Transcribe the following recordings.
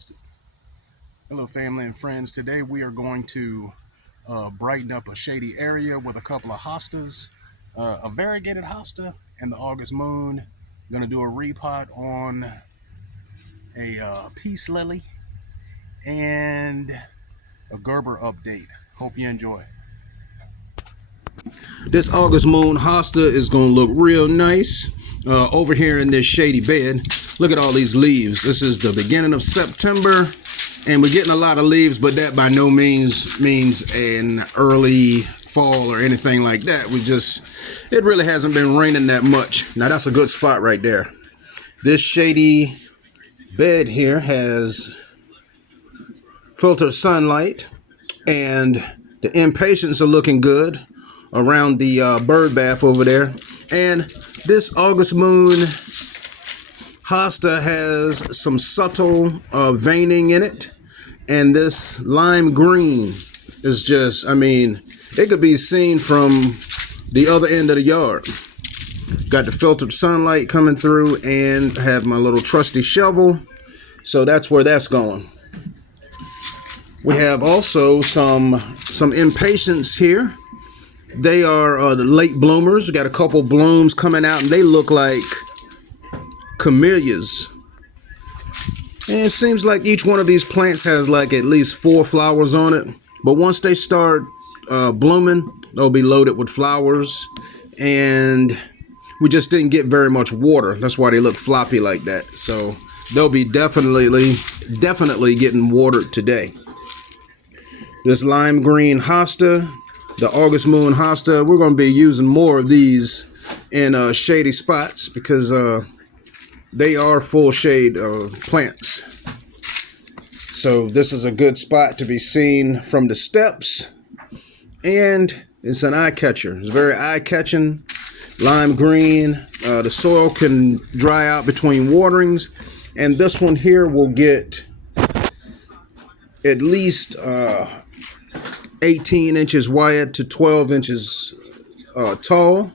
posted. Hello family and friends. Today we are going to brighten up a shady area with a couple of hostas, a variegated hosta and the August moon. I'm going to do a repot on a peace lily and a Gerber update. Hope you enjoy. This August moon hosta is going to look real nice over here in this shady bed. Look at all these leaves. This is the beginning of September and we're getting a lot of leaves, but that by no means means an early fall or anything like that. It really hasn't been raining that much. Now that's a good spot right there. This shady bed here has filtered sunlight and the impatiens are looking good around the bird bath over there. And this August moon hosta has some subtle veining in it, and this lime green is just, I mean, it could be seen from the other end of the yard. Got the filtered sunlight coming through and have my little trusty shovel, so that's where that's going. We have also some impatiens here. They are the late bloomers. We got a couple blooms coming out and they look like camellias. And it seems like each one of these plants has like at least 4 flowers on it. But once they start blooming, they'll be loaded with flowers. And we just didn't get very much water. That's why they look floppy like that. So they'll be definitely getting watered today. This lime green hosta, the August moon hosta, we're going to be using more of these in shady spots because they are full shade plants. So this is a good spot to be seen from the steps, and it's an eye catcher. It's very eye catching. Lime green. The soil can dry out between waterings, and this one here will get at least 18 inches wide to 12 inches tall.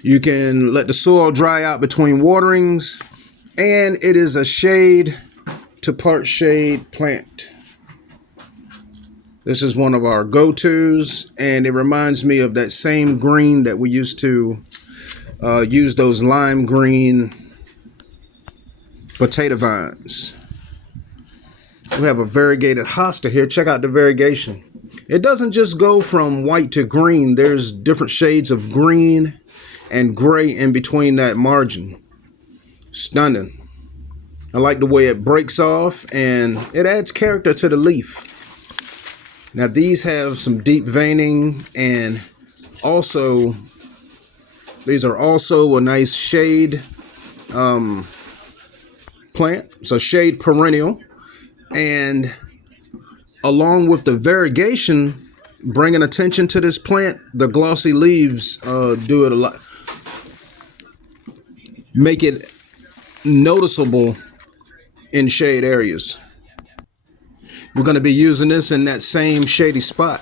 You can let the soil dry out between waterings, and it is a shade to part shade plant. This is one of our go-tos, and it reminds me of that same green that we used to use, those lime green potato vines. We have a variegated hosta here. Check out the variegation. It doesn't just go from white to green. There's different shades of green and gray in between that margin. Stunning. I like the way it breaks off and it adds character to the leaf. Now these have some deep veining, and also these are also a nice shade plant. It's a shade perennial, and along with the variegation bringing attention to this plant, the glossy leaves do it a lot. Make it noticeable in shade areas. We're going to be using this in that same shady spot.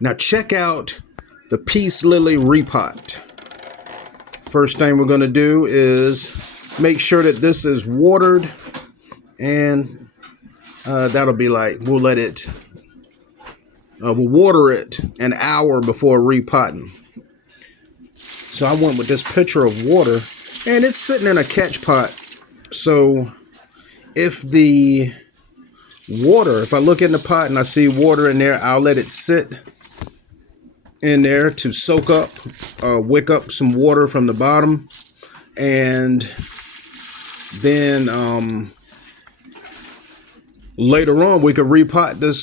Now check out the peace lily repot. First thing we're going to do is make sure that this is watered, and that'll be like, we'll water it an hour before repotting. So I went with this pitcher of water, and it's sitting in a catch pot. So if I look in the pot and I see water in there, I'll let it sit in there to soak up, wick up some water from the bottom. And then later on we could repot this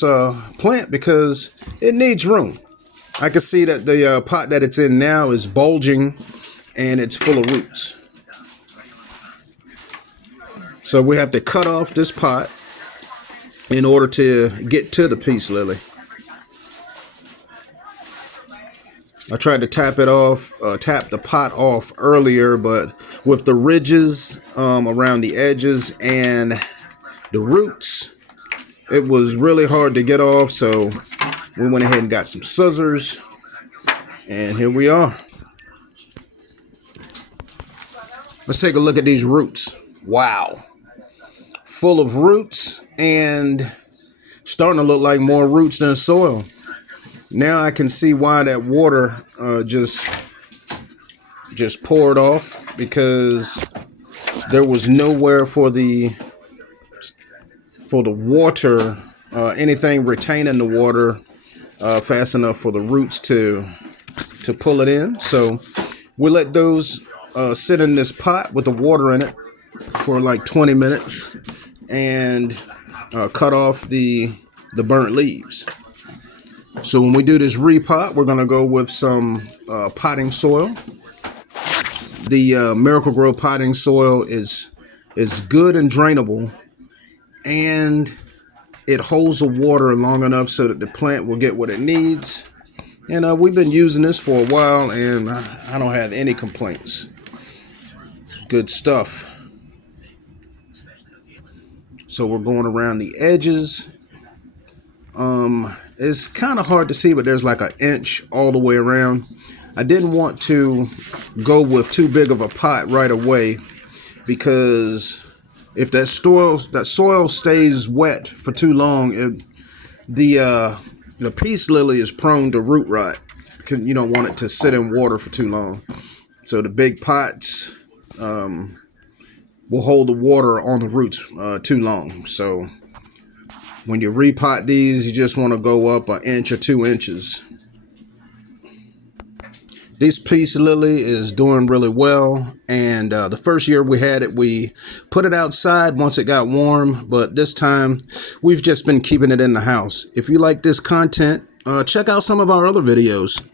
plant because it needs room. I can see that the pot that it's in now is bulging and it's full of roots. So we have to cut off this pot in order to get to the peace lily. I tried to tap the pot off earlier, but with the ridges around the edges and the roots, it was really hard to get off. So we went ahead and got some scissors, and here we are. Let's take a look at these roots. Wow. full of roots and starting to look like more roots than soil. Now I can see why that water just poured off, because there was nowhere for the water, anything retaining the water fast enough for the roots to pull it in. So we let those sit in this pot with the water in it for like 20 minutes and cut off the burnt leaves. So when we do this repot, we're going to go with some potting soil. The Miracle Grow potting soil is good and drainable, and it holds the water long enough so that the plant will get what it needs. And we've been using this for a while, and I don't have any complaints. Good stuff. So we're going around the edges. It's kind of hard to see, but there's like an inch all the way around. I didn't want to go with too big of a pot right away, because if that soil stays wet for too long, the peace lily is prone to root rot. You don't want it to sit in water for too long. So the big pots will hold the water on the roots too long. So when you repot these, you just want to go up an inch or 2 inches. This peace lily is doing really well, and the first year we had it, we put it outside once it got warm, but this time we've just been keeping it in the house. If you like this content, check out some of our other videos.